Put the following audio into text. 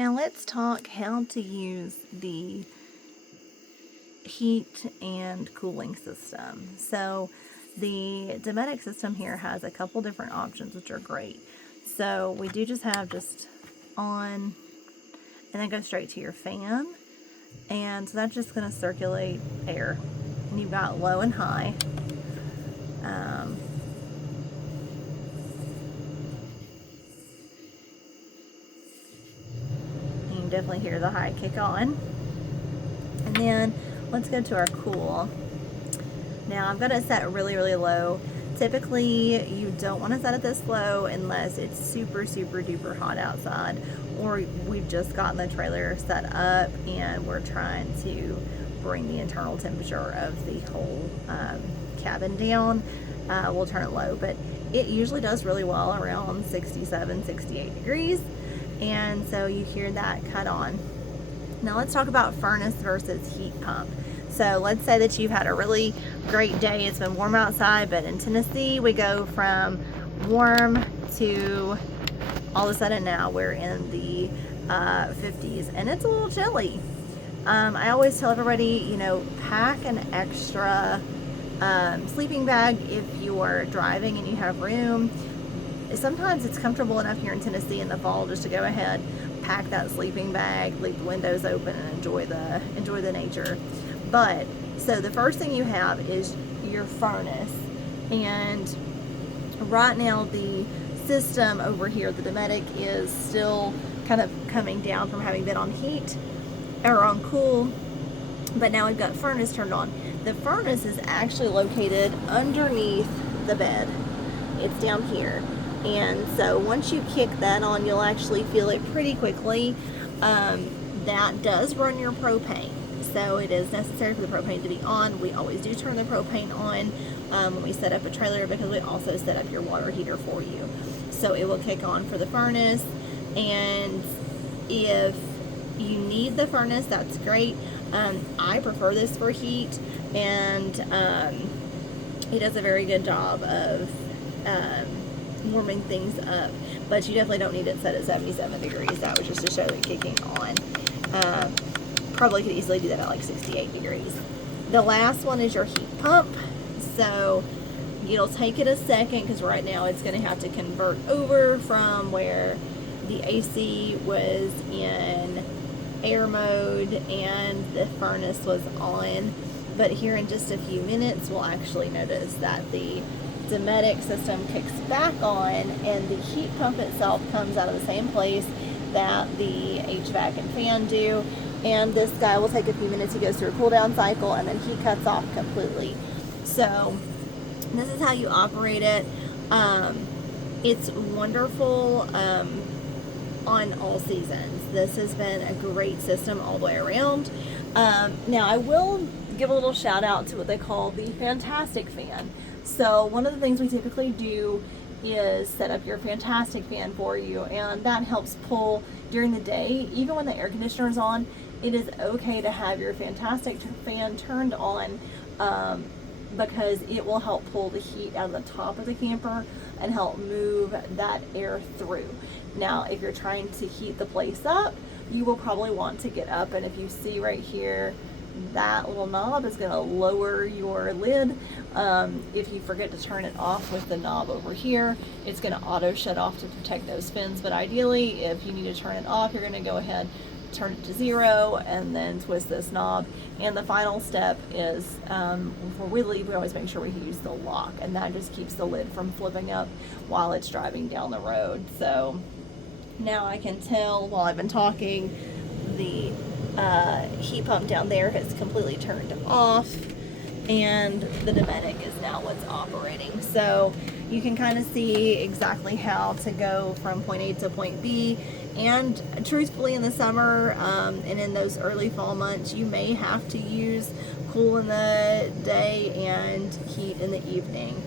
Now let's talk how to use the heat and cooling system. So the Dometic system here has a couple different options, which are great. So we do just have on and then go straight to your fan. And so that's just going to circulate air. And you've got low and high. You can definitely hear the high kick on. And then let's go to our cool. Now I'm going to set really, really low. Typically, you don't want to set it this low unless it's super, super duper hot outside, or we've just gotten the trailer set up and we're trying to bring the internal temperature of the whole cabin down. We'll turn it low, but it usually does really well around 67, 68 degrees. And so you hear that cut on. Now let's talk about furnace versus heat pump. So let's say that you've had a really great day. It's been warm outside, but in Tennessee, we go from warm to all of a sudden now we're in the 50s and it's a little chilly. I always tell everybody, pack an extra sleeping bag if you're driving and you have room. Sometimes it's comfortable enough here in Tennessee in the fall just to go ahead, pack that sleeping bag, leave the windows open, and enjoy the nature. But so the first thing you have is your furnace, and right now the system over here, the Dometic, is still kind of coming down from having been on heat or on cool, but now we've got furnace turned on. The furnace is actually located underneath the bed. It's down here. And so once you kick that on, you'll actually feel it pretty quickly. That does run your propane. So it is necessary for the propane to be on. We always do turn the propane on when we set up a trailer, because we also set up your water heater for you. So it will kick on for the furnace. And if you need the furnace, that's great. I prefer this for heat, and it does a very good job of warming things up, but you definitely don't need it set at 77 degrees. That was just to show it kicking on. Probably could easily do that at like 68 degrees. The last one is your heat pump. So it'll take it a second, because right now it's going to have to convert over from where the AC was in air mode and the furnace was on. But here in just a few minutes, we'll actually notice that the Dometic system kicks back on, and the heat pump itself comes out of the same place that the HVAC and fan do. And this guy will take a few minutes. He goes through a cool down cycle, and then he cuts off completely. So this is how you operate it. It's wonderful on all seasons. This has been a great system all the way around. Now I will give a little shout out to what they call the Fantastic Fan. So one of the things we typically do is set up your Fantastic Fan for you, and that helps pull during the day. Even when the air conditioner is on, it is okay to have your Fantastic Fan turned on, because it will help pull the heat out of the top of the camper and help move that air through. Now, if you're trying to heat the place up, you will probably want to get up, and if you see right here, that little knob is going to lower your lid. If you forget to turn it off with the knob over here, it's going to auto shut off to protect those fins. But ideally, if you need to turn it off, you're going to go ahead, turn it to 0, and then twist this knob. And the final step is, before we leave, we always make sure we use the lock, and that just keeps the lid from flipping up while it's driving down the road. So now I can tell while I've been talking, the heat pump down there has completely turned off, and the Dometic is now what's operating. So you can kind of see exactly how to go from point A to point B. And truthfully, in the summer and in those early fall months, you may have to use cool in the day and heat in the evening.